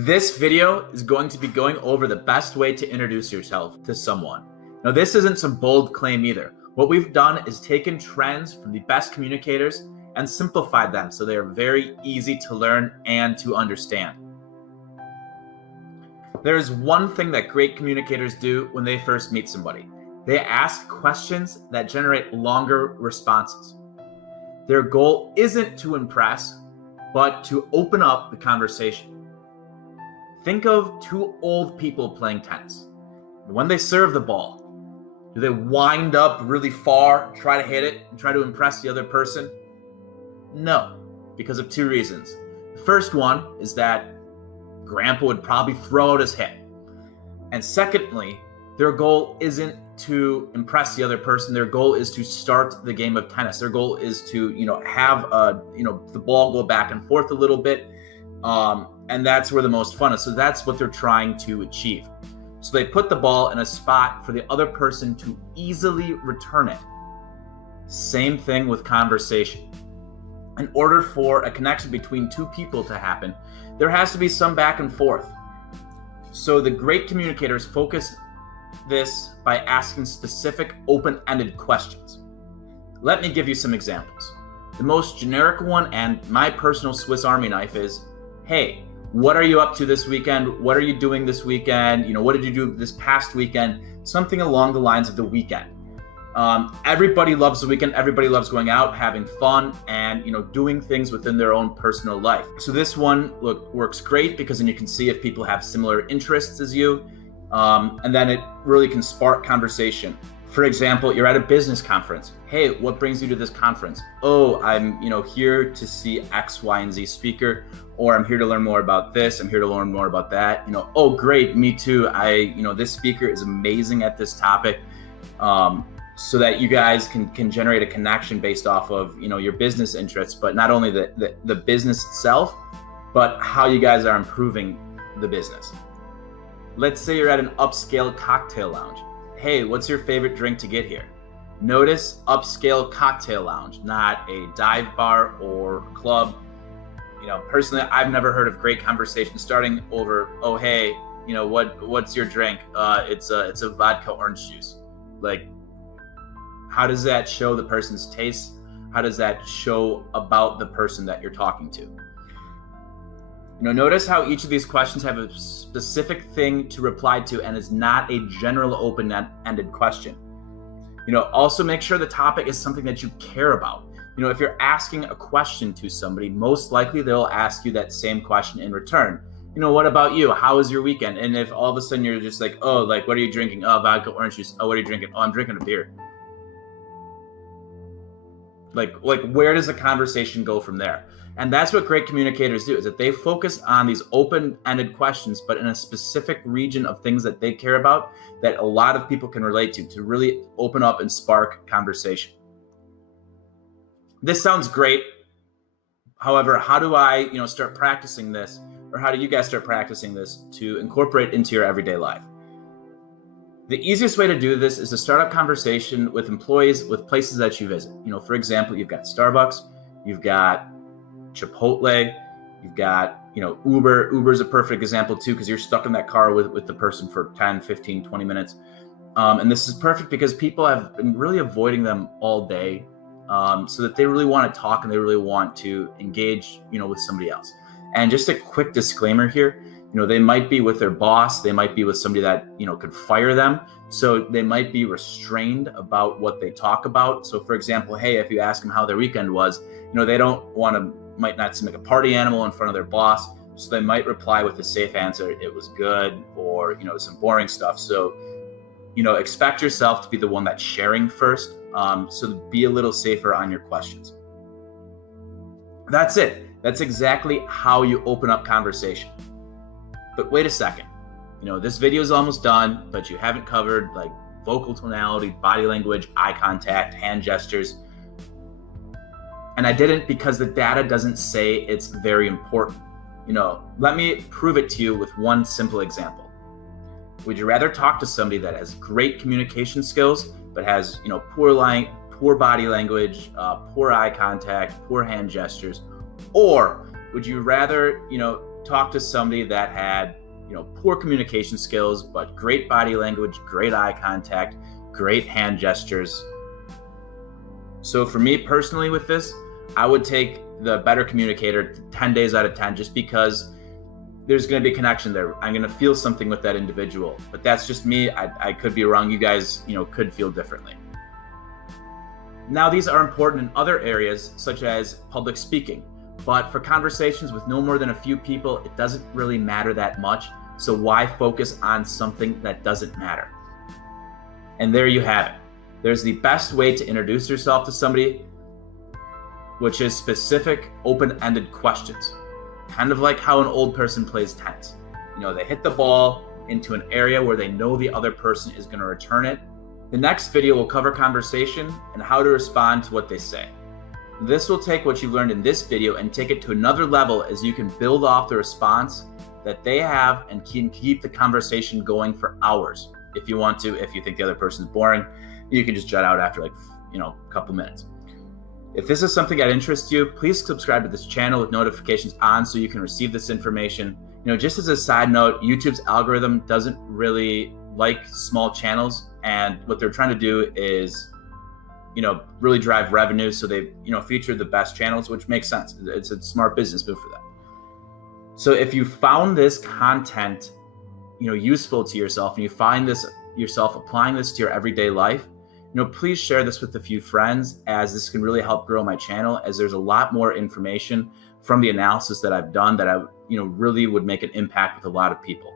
This video is going to be going over the best way to introduce yourself to someone. Now, this isn't some bold claim either. What we've done is taken trends from the best communicators and simplified them so they are very easy to learn and to understand. There is one thing that great communicators do when they first meet somebody. They ask questions that generate longer responses. Their goal isn't to impress, but to open up the conversation. Think of two old people playing tennis. When they serve the ball, do they wind up really far, try to hit it, and try to impress the other person? No, because of two reasons. The first one is that Grandpa would probably throw out his hit. And secondly, their goal isn't to impress the other person. Their goal is to start the game of tennis. Their goal is to, have the ball go back and forth a little bit. And that's where the most fun is. So that's what they're trying to achieve. So they put the ball in a spot for the other person to easily return it. Same thing with conversation. In order for a connection between two people to happen, there has to be some back and forth. So the great communicators focus this by asking specific open-ended questions. Let me give you some examples. The most generic one and my personal Swiss Army knife is, hey, what are you up to this weekend? What are you doing this weekend? What did you do this past weekend? Something along the lines of the weekend. Everybody loves the weekend. Everybody loves going out, having fun, and doing things within their own personal life. So this one works great because then you can see if people have similar interests as you, and then it really can spark conversation. For example, you're at a business conference. Hey, what brings you to this conference? Oh, I'm here to see X, Y, and Z speaker, or I'm here to learn more about this. I'm here to learn more about that. Oh, great, me too. This speaker is amazing at this topic. So that you guys can generate a connection based off of your business interests, but not only the business itself, but how you guys are improving the business. Let's say you're at an upscale cocktail lounge. Hey, what's your favorite drink to get here? Notice upscale cocktail lounge, not a dive bar or club. Personally, I've never heard of great conversation starting over, oh, hey, what's your drink? It's a vodka orange juice. How does that show the person's taste? How does that show about the person that you're talking to? Notice how each of these questions have a specific thing to reply to and is not a general open-ended question. Also make sure the topic is something that you care about. If you're asking a question to somebody, most likely they'll ask you that same question in return. What about you? How was your weekend? And if all of a sudden you're just like, oh, what are you drinking? Oh, vodka orange juice. Oh, what are you drinking? Oh, I'm drinking a beer. Where does the conversation go from there? And that's what great communicators do, is that they focus on these open-ended questions, but in a specific region of things that they care about that a lot of people can relate to really open up and spark conversation. This sounds great. However, how do I, start practicing this, or how do you guys start practicing this to incorporate into your everyday life? The easiest way to do this is to start up conversation with employees with places that you visit. For example, you've got Starbucks, you've got Chipotle, you've got, Uber. Uber is a perfect example too, because you're stuck in that car with the person for 10, 15, 20 minutes. And this is perfect because people have been really avoiding them all day, so that they really want to talk and they really want to engage, with somebody else. And just a quick disclaimer here, they might be with their boss, they might be with somebody that, could fire them. So they might be restrained about what they talk about. So for example, hey, if you ask them how their weekend was, they might not seem like a party animal in front of their boss. So they might reply with a safe answer, it was good, or, some boring stuff. So, expect yourself to be the one that's sharing first. So be a little safer on your questions. That's it. That's exactly how you open up conversation. But wait a second, this video is almost done, but you haven't covered vocal tonality, body language, eye contact, hand gestures. And I didn't because the data doesn't say it's very important. Let me prove it to you with one simple example. Would you rather talk to somebody that has great communication skills, but has, poor body language, poor eye contact, poor hand gestures, or would you rather, talk to somebody that had, poor communication skills, but great body language, great eye contact, great hand gestures. So for me personally with this, I would take the better communicator 10 days out of 10, just because there's going to be a connection there. I'm going to feel something with that individual, but that's just me. I could be wrong. You guys, could feel differently. Now, these are important in other areas, such as public speaking, but for conversations with no more than a few people, it doesn't really matter that much. So why focus on something that doesn't matter? And there you have it. There's the best way to introduce yourself to somebody, which is specific, open-ended questions. Kind of like how an old person plays tennis. They hit the ball into an area where they know the other person is going to return it. The next video will cover conversation and how to respond to what they say. This will take what you've learned in this video and take it to another level, as you can build off the response that they have and can keep the conversation going for hours. If you want to, if you think the other person is boring, you can just jut out after a couple minutes. If this is something that interests you, please subscribe to this channel with notifications on so you can receive this information. Just as a side note, YouTube's algorithm doesn't really like small channels, and what they're trying to do is, really drive revenue. So they, feature the best channels, which makes sense. It's a smart business move for them. So if you found this content, useful to yourself, and you find this yourself applying this to your everyday life, please share this with a few friends, as this can really help grow my channel, as there's a lot more information from the analysis that I've done that I, really would make an impact with a lot of people.